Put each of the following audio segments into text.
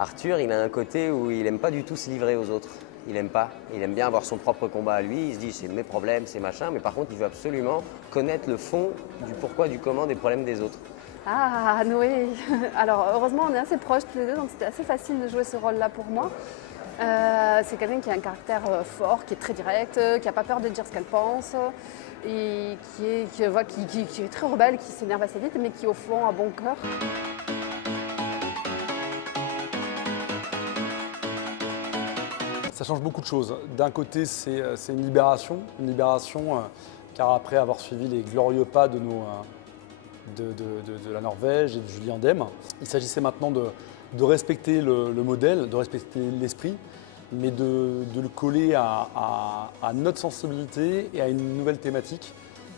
Arthur, il a un côté où il aime pas du tout se livrer aux autres. Il aime pas. Il aime bien avoir son propre combat à lui. Il se dit c'est mes problèmes, c'est machin. Mais par contre, il veut absolument connaître le fond du pourquoi, du comment des problèmes des autres. Ah, Noé. Alors, heureusement, on est assez proches tous les deux, donc c'était assez facile de jouer ce rôle-là pour moi. C'est quelqu'un qui a un caractère fort, qui est très direct, qui n'a pas peur de dire ce qu'elle pense, et qui est très rebelle, qui s'énerve assez vite, mais qui au fond a bon cœur. Ça change beaucoup de choses. D'un côté, c'est une libération, car après avoir suivi les glorieux pas de la Norvège et de Julien Dème, il s'agissait maintenant de respecter le modèle, de respecter l'esprit, mais de le coller à notre sensibilité et à une nouvelle thématique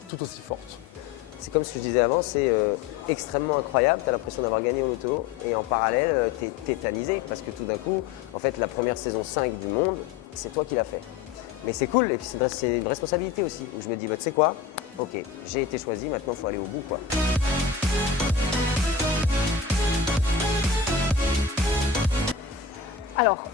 tout aussi forte. C'est comme ce que je disais avant, c'est extrêmement incroyable, tu as l'impression d'avoir gagné au loto et en parallèle, tu es tétanisé parce que tout d'un coup, en fait, la première saison 5 du monde, c'est toi qui l'as fait. Mais c'est cool et puis c'est une responsabilité aussi où je me dis, bah, tu sais quoi, ok, j'ai été choisi, maintenant il faut aller au bout, quoi. Alors,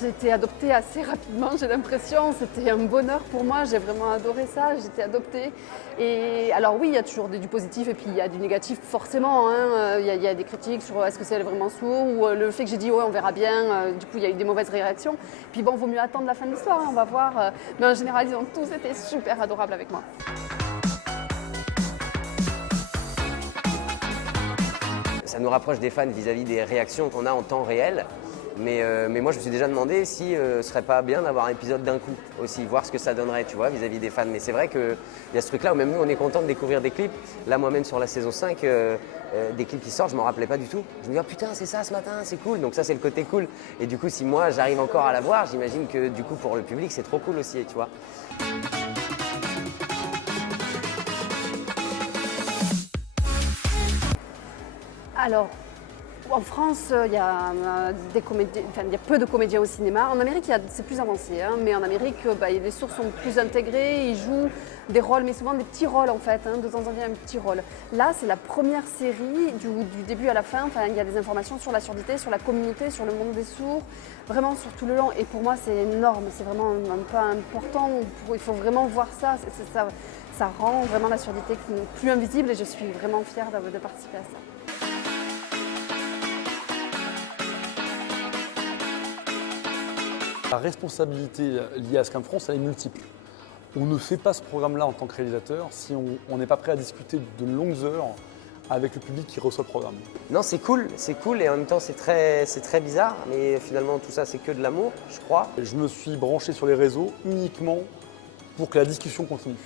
j'ai été adoptée assez rapidement, j'ai l'impression. C'était un bonheur pour moi, j'ai vraiment adoré ça, j'ai été adoptée. Et alors oui, il y a toujours du positif et puis il y a du négatif forcément. Hein. Il y a des critiques sur est-ce que c'est vraiment sourd ou le fait que j'ai dit ouais on verra bien, du coup il y a eu des mauvaises réactions. Puis bon, vaut mieux attendre la fin de l'histoire, hein, on va voir. Mais en général, ils ont tous été super adorables avec moi. Ça nous rapproche des fans vis-à-vis des réactions qu'on a en temps réel. Mais moi, je me suis déjà demandé si ce serait pas bien d'avoir un épisode d'un coup aussi, voir ce que ça donnerait, tu vois, vis-à-vis des fans. Mais c'est vrai qu'il y a ce truc-là où même nous, on est content de découvrir des clips. Là, moi-même, sur la saison 5, des clips qui sortent, je m'en rappelais pas du tout. Je me dis, oh putain, c'est ça ce matin, c'est cool. Donc ça, c'est le côté cool. Et du coup, si moi, j'arrive encore à la voir, j'imagine que du coup, pour le public, c'est trop cool aussi, tu vois. Alors, en France, il y a il y a peu de comédiens au cinéma. En Amérique, c'est plus avancé, hein, mais en Amérique, les sourds sont plus intégrés, ils jouent des rôles, mais souvent des petits rôles en fait, hein, de temps en temps un petit rôle. Là, c'est la première série, du début à la fin, il y a des informations sur la surdité, sur la communauté, sur le monde des sourds, vraiment sur tout le long. Et pour moi, c'est énorme, c'est vraiment un pas important, il faut vraiment voir ça, ça rend vraiment la surdité plus invisible et je suis vraiment fière de participer à ça. La responsabilité liée à Scam France, elle est multiple. On ne fait pas ce programme-là en tant que réalisateur si on n'est pas prêt à discuter de longues heures avec le public qui reçoit le programme. Non, c'est cool et en même temps, c'est très bizarre. Mais finalement, tout ça, c'est que de l'amour, je crois. Je me suis branché sur les réseaux uniquement pour que la discussion continue,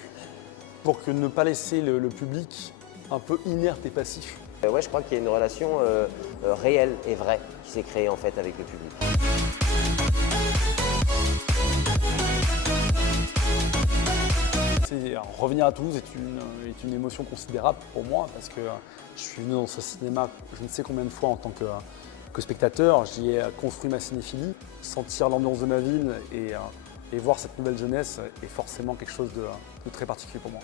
pour que ne pas laisser le public un peu inerte et passif. Ouais, je crois qu'il y a une relation réelle et vraie qui s'est créée en fait avec le public. Revenir à Toulouse est une émotion considérable pour moi parce que je suis venu dans ce cinéma je ne sais combien de fois en tant que spectateur. J'y ai construit ma cinéphilie. Sentir l'ambiance de ma ville et voir cette nouvelle jeunesse est forcément quelque chose de très particulier pour moi.